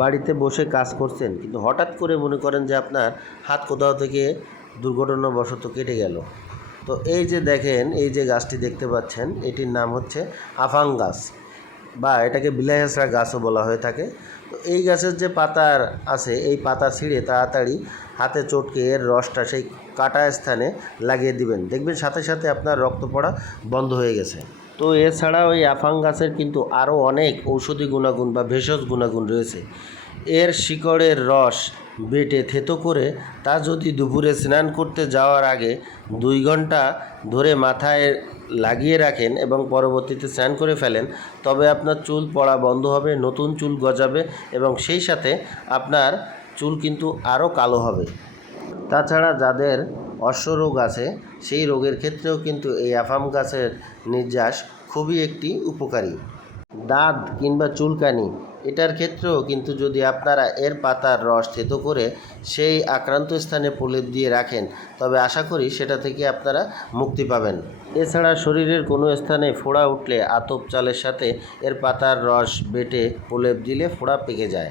বাড়িতে বসে কাজ করছেন, কিন্তু হঠাৎ করে মনে করেন যে আপনার হাত কোথাও থেকে দুর্ঘটনাবশত কেটে গেল। তো এই যে দেখেন, এই যে গাছটি দেখতে পাচ্ছেন, এটির নাম হচ্ছে আফাং গাছ, বা এটাকে বিলাইহাসরা গাছও বলা হয়ে থাকে। তো এই গাছের যে পাতার আছে, এই পাতা ছিঁড়ে তাড়াতাড়ি হাতে চটকে এর রসটা সেই কাটা স্থানে লাগিয়ে দিবেন। দেখবেন সাথে সাথে আপনার রক্ত পড়া বন্ধ হয়ে গেছে। তো এছাড়া ওই আফাং গাছের কিন্তু আরও অনেক ঔষধি গুণাগুণ বা ভেষজ গুণাগুণ রয়েছে। এর শিকড়ের রস বেটে থেতো করে তা যদি দুপুরে স্নান করতে যাওয়ার আগে দুই ঘণ্টা ধরে মাথায় লাগিয়ে রাখেন এবং পরবর্তীতে স্নান করে ফেলেন, তবে আপনার চুল পড়া বন্ধ হবে, নতুন চুল গজাবে এবং সেই সাথে আপনার চুল কিন্তু আরও কালো হবে। তাছাড়া যাদের অশ্বরোগ আছে, সেই রোগের ক্ষেত্রেও কিন্তু এই আফাম গাছের নির্যাস খুবই একটি উপকারী। দাঁত কিংবা চুলকানি, এটার ক্ষেত্রেও কিন্তু যদি আপনারা এর পাতার রস থেতো করে সেই আক্রান্ত স্থানে প্রলেপ দিয়ে রাখেন, তবে আশা করি সেটা থেকে আপনারা মুক্তি পাবেন। এছাড়া শরীরের কোনো স্থানে ফোড়া উঠলে আতপ চালের সাথে এর পাতার রস বেটে প্রলেপ দিলে ফোড়া পেকে যায়।